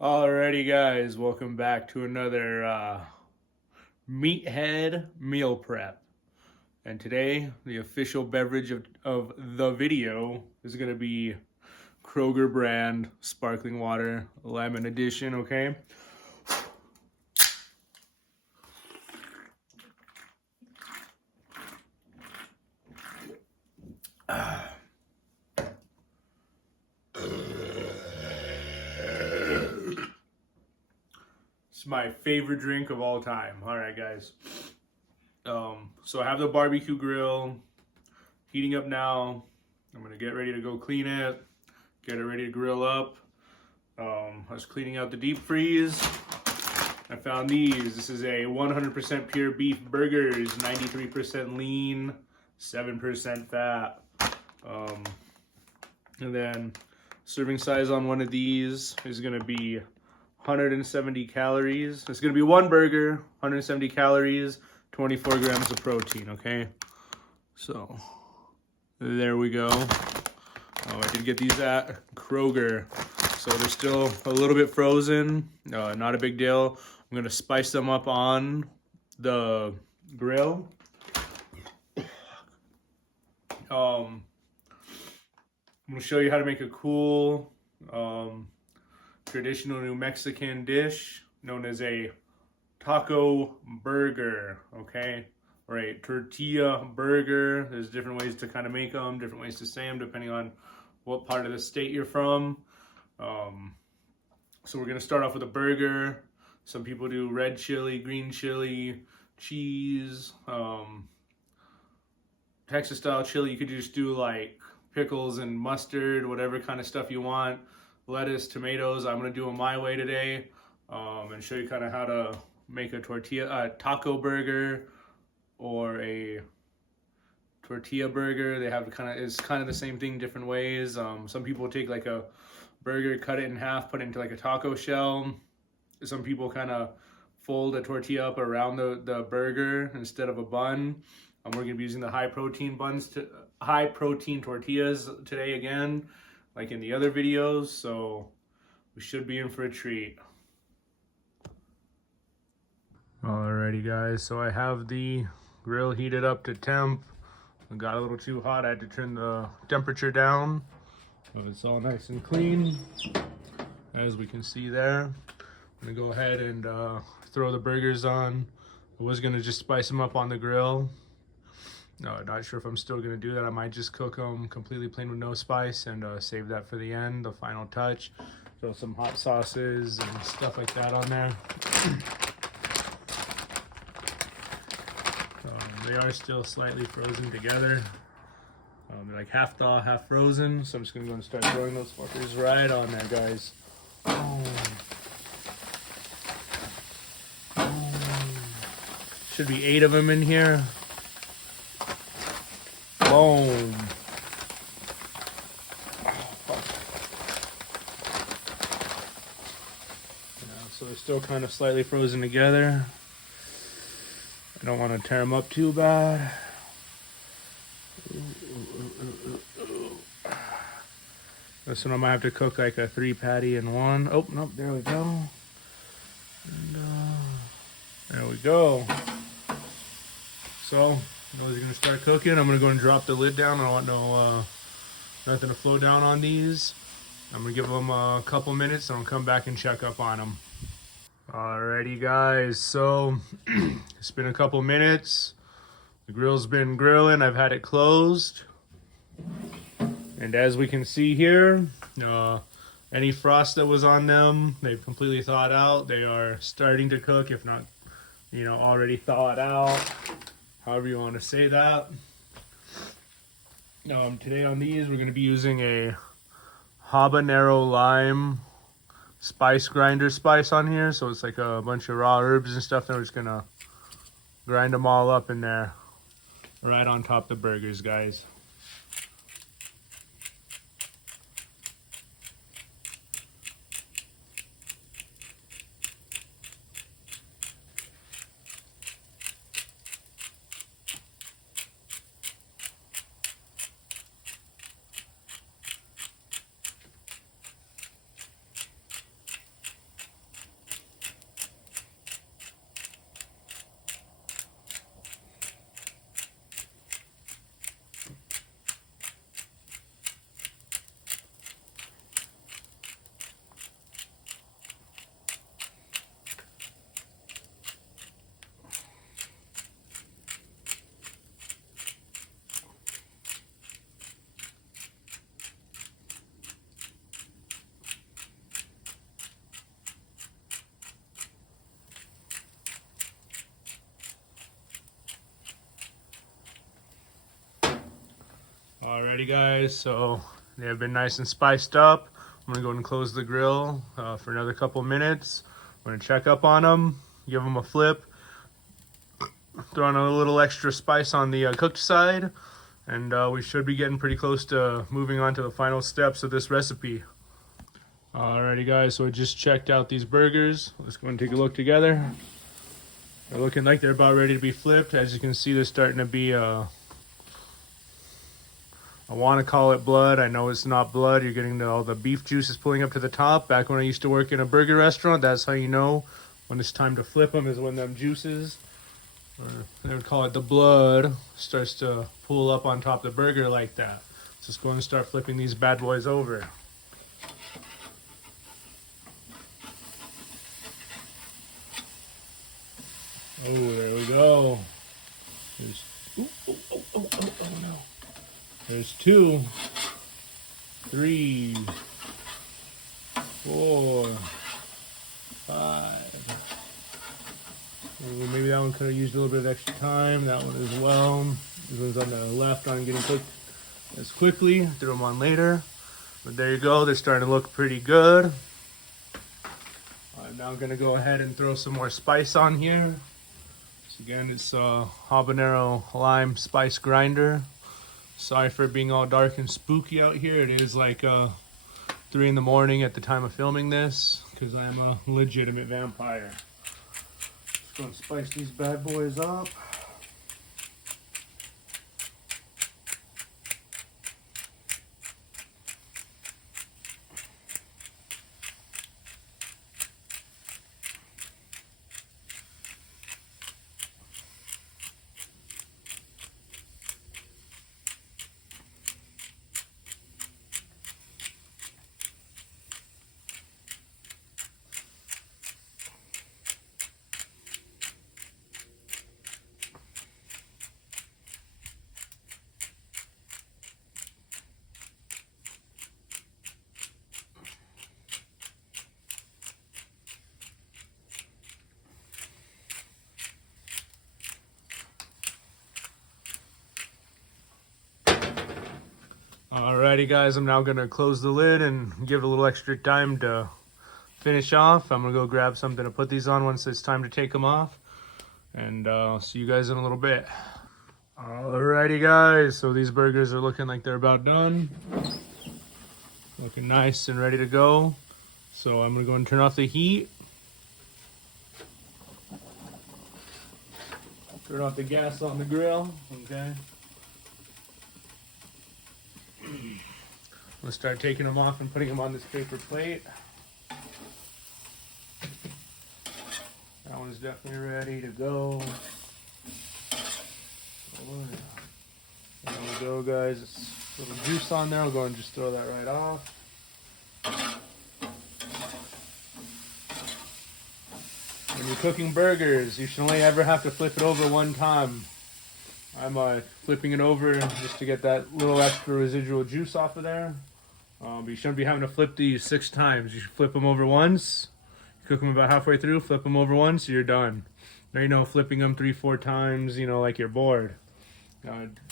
Alrighty, guys, welcome back to another Meathead meal prep. And today, the official beverage of the video is going to be Kroger brand sparkling water, lemon edition, okay? It's my favorite drink of all time. All right, guys. So I have the barbecue grill heating up now. I'm gonna get ready to go clean it, get it ready to grill up. I was cleaning out the deep freeze. I found these. This is a 100% pure beef burgers, 93% lean, 7% fat. And then serving size on one of these is gonna be 170 calories. It's gonna be one burger, 170 calories, 24 grams of protein, okay? So, there we go. I did get these at Kroger. So they're still a little bit frozen, not a big deal. I'm gonna spice them up on the grill. I'm gonna show you how to make a cool, traditional New Mexican dish known as a taco burger, okay? Or a tortilla burger. There's different ways to kind of make them, different ways to say them, depending on what part of the state you're from. So we're gonna start off with a burger. Some people do red chili, green chili, cheese, Texas style chili. You could just do like pickles and mustard, whatever kind of stuff you want. Lettuce, tomatoes. I'm gonna do them my way today, and show you kind of how to make a taco burger or a tortilla burger. They have it's kind of the same thing, different ways. Some people take like a burger, cut it in half, put it into like a taco shell. Some people kind of fold a tortilla up around the burger instead of a bun. We're gonna be using the high protein tortillas today again, like in the other videos. So we should be in for a treat. Alrighty, guys. So I have the grill heated up to temp. It got a little too hot. I had to turn the temperature down. So it's all nice and clean, as we can see there. I'm gonna go ahead and throw the burgers on. I was gonna just spice them up on the grill. No, not sure if I'm still gonna do that. I might just cook them completely plain with no spice and save that for the end, the final touch. Throw some hot sauces and stuff like that on there. They are still slightly frozen together. They're like half thaw, half frozen. So I'm just gonna go and start throwing those fuckers right on there, guys. Should be 8 of them in here. Boom. So they're still kind of slightly frozen together. I don't want to tear them up too bad. This one I might have to cook like a 3 patty in one. Oh, nope, there we go. And, there we go. So, those are gonna start cooking. I'm gonna go and drop the lid down. I don't want nothing to flow down on these. I'm gonna give them a couple minutes and I'll come back and check up on them. Alrighty, guys, so it's been a couple minutes. The grill's been grilling. I've had it closed. And as we can see here, any frost that was on them, they've completely thawed out. They are starting to cook, if not, already thawed out. However you want to say that. Today on these, we're going to be using a habanero lime spice grinder spice on here. So it's like a bunch of raw herbs and stuff. And we're just going to grind them all up in there right on top of the burgers, guys. Alrighty guys, so they have been nice and spiced up. I'm gonna go and close the grill for another couple minutes. I'm gonna check up on them, give them a flip, throw on a little extra spice on the cooked side, and we should be getting pretty close to moving on to the final steps of this recipe. Alrighty guys, so I just checked out these burgers. Let's go and take a look together. They're looking like they're about ready to be flipped. As you can see, they're starting to be I want to call it blood. I know it's not blood. You're getting all the beef juices pulling up to the top. Back when I used to work in a burger restaurant, that's how you know when it's time to flip them, is when them juices, or they would call it the blood, starts to pull up on top of the burger like that. Just go and start flipping these bad boys over. Oh, there we go. There's, oh no. There's 2, 3, 4, 5. Ooh, maybe that one could have used a little bit of extra time. That one as well. This one's on the left on getting cooked as quickly. Throw them on later. But there you go. They're starting to look pretty good. I'm now going to go ahead and throw some more spice on here. Again, it's habanero lime spice grinder. Sorry for it being all dark and spooky out here. It is like 3 in the morning at the time of filming this, because I'm a legitimate vampire. Just gonna spice these bad boys up. Alrighty guys, I'm now gonna close the lid and give it a little extra time to finish off. I'm gonna go grab something to put these on once it's time to take them off. And I'll see you guys in a little bit. Alrighty guys, so these burgers are looking like they're about done. Looking nice and ready to go. So I'm gonna go and turn off the heat. Turn off the gas on the grill, okay? We'll start taking them off and putting them on this paper plate. That one's definitely ready to go. Oh, yeah. There we go, guys. It's a little juice on there. I'll go and just throw that right off. When you're cooking burgers, you should only ever have to flip it over one time. I'm flipping it over just to get that little extra residual juice off of there. But you shouldn't be having to flip these 6 times. You should flip them over once. You cook them about halfway through, flip them over once, you're done. There you know, flipping them 3-4 times, you know, like you're bored.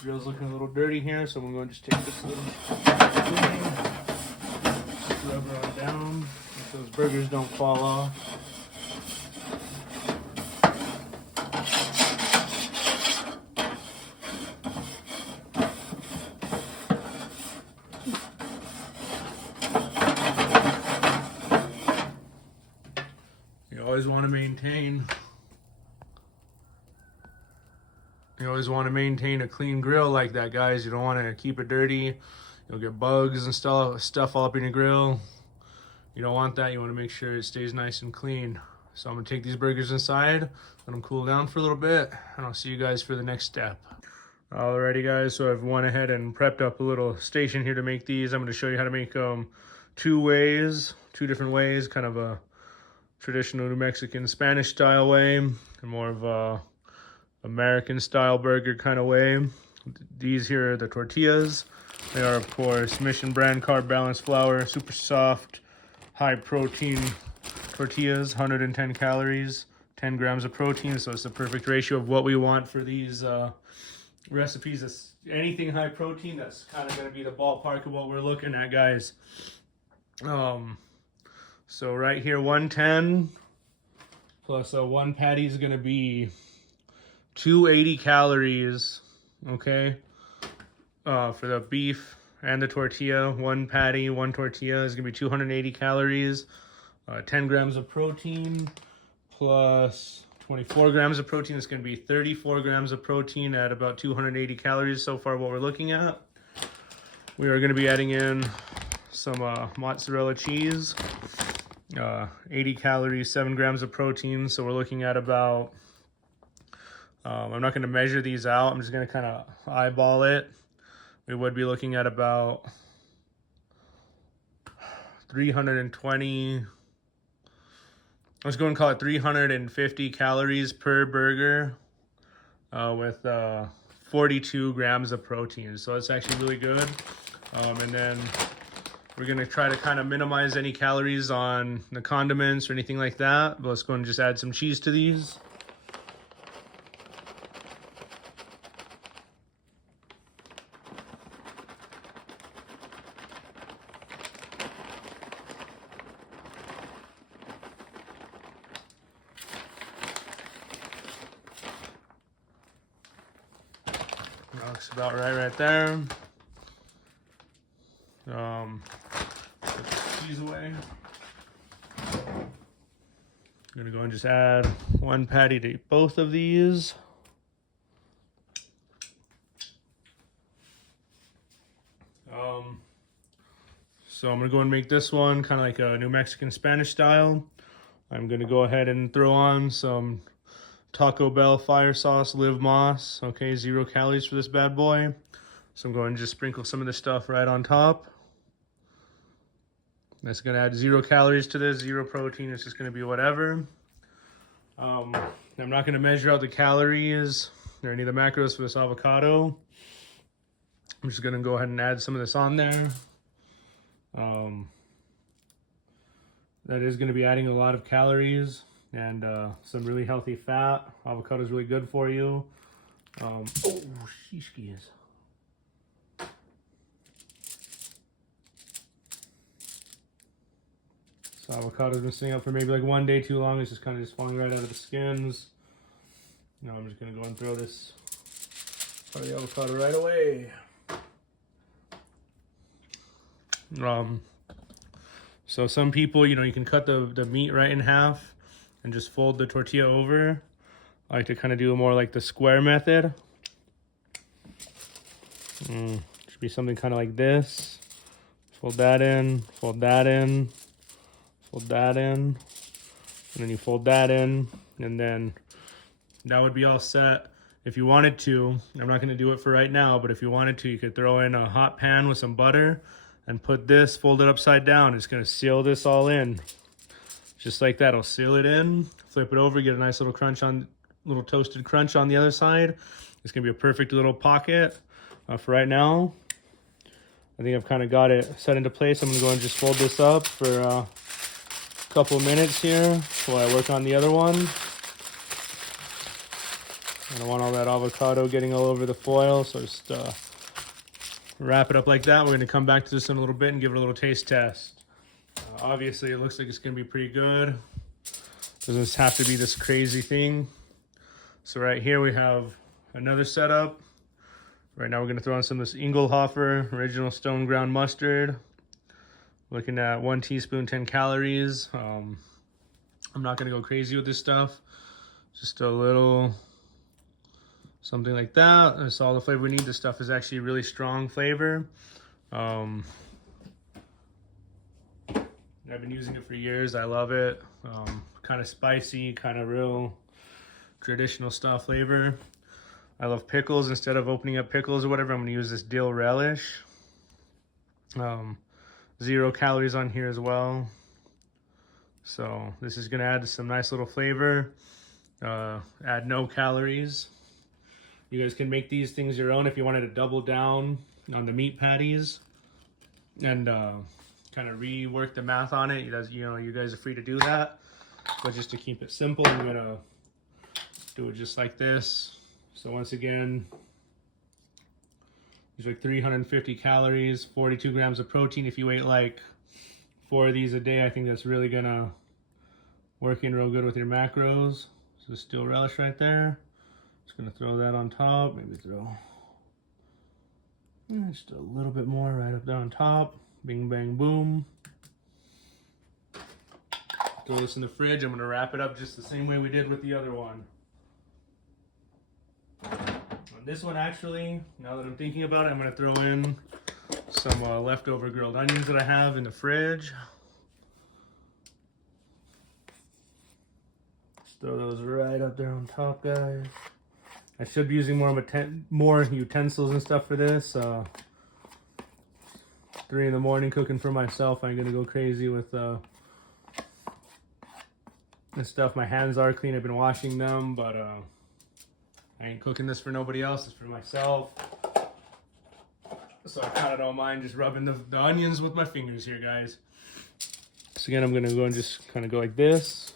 Grill's looking a little dirty here, so I'm going to just take this little rub it on down so those burgers don't fall off. You always want to maintain a clean grill like that, guys. You don't want to keep it dirty. You'll get bugs and stuff all up in your grill. You don't want that. You want to make sure it stays nice and clean. So I'm gonna take these burgers inside, let them cool down for a little bit, and I'll see you guys for the next step. Alrighty guys, so I've went ahead and prepped up a little station here to make these. I'm gonna show you how to make them 2 different ways, kind of a traditional New Mexican Spanish style way, and more of a American style burger kind of way. These here are the tortillas. They are, of course, Mission brand carb balanced flour, super soft, high protein tortillas, 110 calories, 10 grams of protein. So it's the perfect ratio of what we want for these recipes that's anything high protein. That's kind of going to be the ballpark of what we're looking at, guys. So right here, 110 plus one patty is going to be 280 calories. Okay, for the beef and the tortilla. One patty, one tortilla is going to be 280 calories. 10 grams of protein plus 24 grams of protein. It's going to be 34 grams of protein at about 280 calories so far what we're looking at. We are going to be adding in some mozzarella cheese. 80 calories, 7 grams of protein. So we're looking at about, I'm not going to measure these out. I'm just going to kind of eyeball it. We would be looking at about 320, let's go and call it 350 calories per burger with 42 grams of protein. So it's actually really good. And then we're going to try to kind of minimize any calories on the condiments or anything like that. But let's go and just add some cheese to these. Looks about right there. Put the cheese away. I'm gonna go and just add one patty to both of these. So I'm gonna go and make this one kind of like a New Mexican Spanish style. I'm gonna go ahead and throw on some Taco Bell fire sauce, Live Moss. Okay, 0 calories for this bad boy. So I'm going to just sprinkle some of this stuff right on top. That's going to add 0 calories to this, 0 protein. It's just going to be whatever. I'm not going to measure out the calories or any of the macros for this avocado. I'm just going to go ahead and add some of this on there. That is going to be adding a lot of calories and some really healthy fat. Avocado is really good for you. Oh, sheesh keys. So avocado's been sitting out for maybe like 1 day too long. It's just kind of just falling right out of the skins. Now I'm just gonna go and throw this part of the avocado right away. So some people, you know, you can cut the meat right in half and just fold the tortilla over. I like to kind of do more like the square method. Should be something kind of like this. Fold that in, fold that in, fold that in, and then you fold that in, and then that would be all set. If you wanted to, I'm not going to do it for right now, but if you wanted to, you could throw in a hot pan with some butter and put this, fold it upside down. It's going to seal this all in. Just like that, it'll seal it in, flip it over, get a nice little crunch on, little toasted crunch on the other side. It's going to be a perfect little pocket for right now. I think I've kind of got it set into place. I'm going to go and just fold this up for a couple of minutes here while I work on the other one. I don't want all that avocado getting all over the foil, so just wrap it up like that. We're going to come back to this in a little bit and give it a little taste test. Obviously, it looks like it's going to be pretty good. Doesn't have to be this crazy thing. So right here we have another setup. Right now we're going to throw on some of this Engelhofer original stone ground mustard. Looking at 1 teaspoon, 10 calories. I'm not going to go crazy with this stuff. Just a little something like that. That's all the flavor we need. This stuff is actually really strong flavor. I've been using it for years. I love it. Kind of spicy, kind of real traditional style flavor. I love pickles. Instead of opening up pickles or whatever, I'm going to use this dill relish. 0 calories on here as well. So this is going to add some nice little flavor. Add no calories. You guys can make these things your own if you wanted to double down on the meat patties and kind of rework the math on it. You guys are free to do that. But just to keep it simple, I'm going to do it just like this. So once again, It's like 350 calories, 42 grams of protein. If you ate like 4 of these a day, I think that's really gonna work in real good with your macros. So still relish right there. Just gonna throw that on top. Maybe throw just a little bit more right up there on top. Bing, bang, boom. Throw this in the fridge. I'm gonna wrap it up just the same way we did with the other one. On this one, actually, now that I'm thinking about it, I'm gonna throw in some leftover grilled onions that I have in the fridge. Just throw those right up there on top, guys. I should be using more utensils and stuff for this. 3 in the morning cooking for myself. I'm gonna go crazy with this stuff. My hands are clean. I've been washing them, but I ain't cooking this for nobody else. It's for myself. So I kind of don't mind just rubbing the onions with my fingers here, guys. So again, I'm gonna go and just kind of go like this,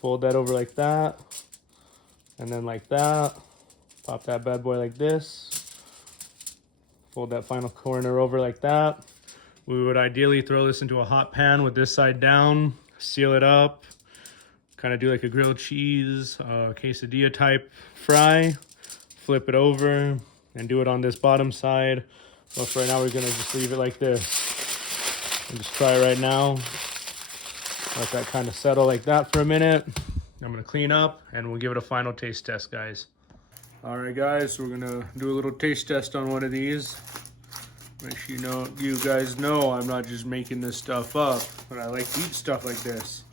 fold that over like that, and then like that. Pop that bad boy like this. Fold that final corner over like that. We would ideally throw this into a hot pan with this side down, seal it up, kind of do like a grilled cheese, quesadilla type fry, flip it over, and do it on this bottom side. But for right now, we're gonna just leave it like this. And just try it right now. Let that kind of settle like that for a minute. I'm gonna clean up and we'll give it a final taste test, guys. All right, guys, so we're gonna do a little taste test on one of these. Make sure you guys know I'm not just making this stuff up, but I like to eat stuff like this.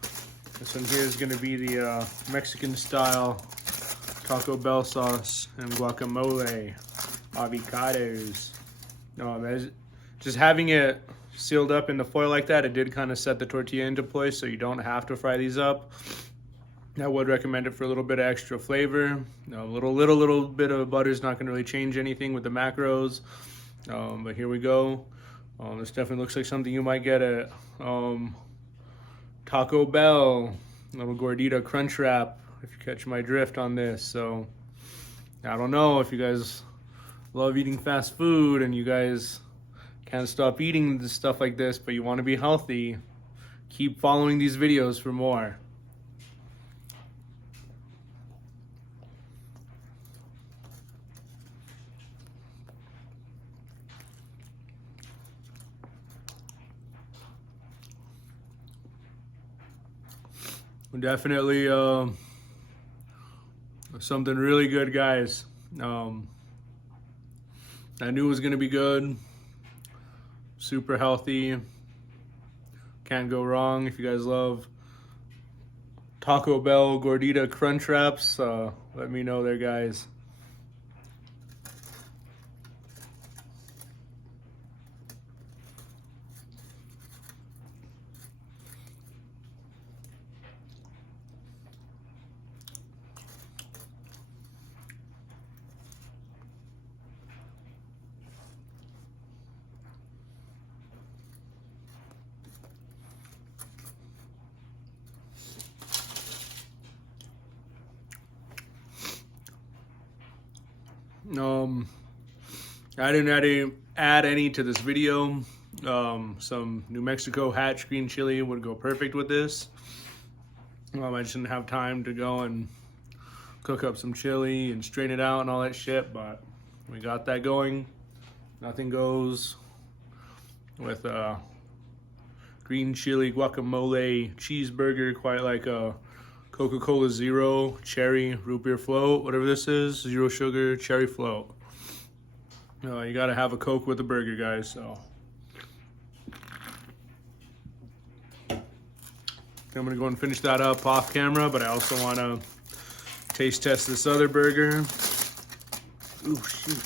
This one here is gonna be the Mexican style Taco Bell sauce and guacamole, avocados. Just having it sealed up in the foil like that, it did kind of set the tortilla into place, so you don't have to fry these up. I would recommend it for a little bit of extra flavor. A little bit of butter is not going to really change anything with the macros. But here we go. This definitely looks like something you might get at Taco Bell. Little Gordita Crunchwrap, if you catch my drift on this. So I don't know if you guys love eating fast food and you guys can't stop eating stuff like this, but you want to be healthy. Keep following these videos for more. Definitely something really good, guys. I knew it was gonna be good. Super healthy. Can't go wrong. If you guys love Taco Bell Gordita Crunchwraps, let me know there, guys. I didn't add any to this video. Some New Mexico hatch green chili would go perfect with this. I just didn't have time to go and cook up some chili and strain it out and all that shit, but we got that going. Nothing goes with green chili guacamole cheeseburger quite like a Coca-Cola Zero cherry root beer float, whatever this is, zero sugar cherry float. You gotta have a Coke with a burger, guys. So I'm gonna go and finish that up off camera, but I also wanna taste test this other burger. Ooh, shoot.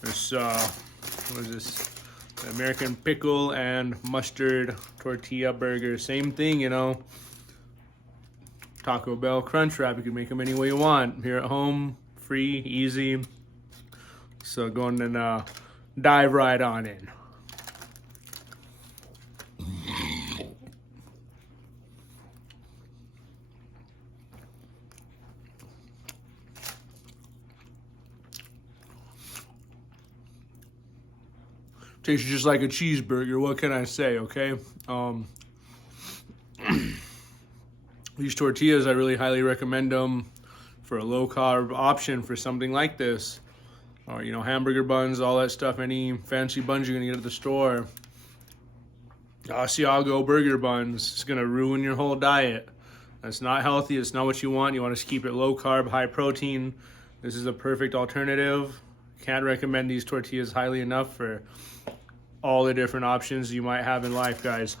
This what is this? The American pickle and mustard tortilla burger. Same thing, you know. Taco Bell Crunchwrap. You can make them any way you want. Here at home, free, easy. So go on and dive right on in. Tastes just like a cheeseburger. What can I say, okay? These tortillas, I really highly recommend them for a low-carb option for something like this. Or, you know, hamburger buns, all that stuff, any fancy buns you're going to get at the store. Asiago burger buns. It's going to ruin your whole diet. That's not healthy. It's not what you want. You want to keep it low-carb, high-protein. This is a perfect alternative. Can't recommend these tortillas highly enough for all the different options you might have in life, guys.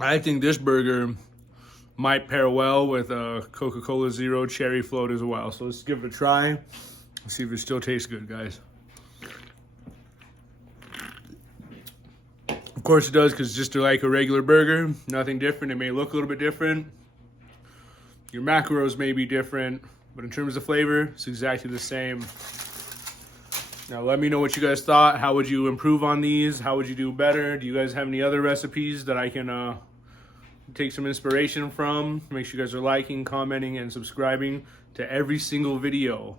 I think this burger might pair well with a Coca-Cola Zero Cherry Float as well. So let's give it a try. Let's see if it still tastes good, guys. Of course it does, because it's just like a regular burger. Nothing different. It may look a little bit different. Your macros may be different, but in terms of flavor, it's exactly the same. Now let me know what you guys thought. How would you improve on these? How would you do better? Do you guys have any other recipes that I can take some inspiration from? Make sure you guys are liking, commenting, and subscribing to every single video.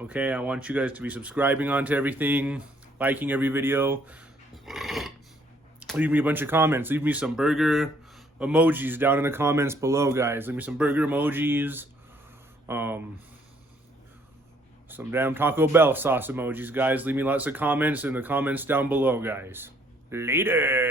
Okay, I want you guys to be subscribing onto everything, liking every video. Leave me a bunch of comments. Leave me some burger emojis down in the comments below, guys. Leave me some burger emojis. Some damn Taco Bell sauce emojis, guys. Leave me lots of comments in the comments down below, guys. Later.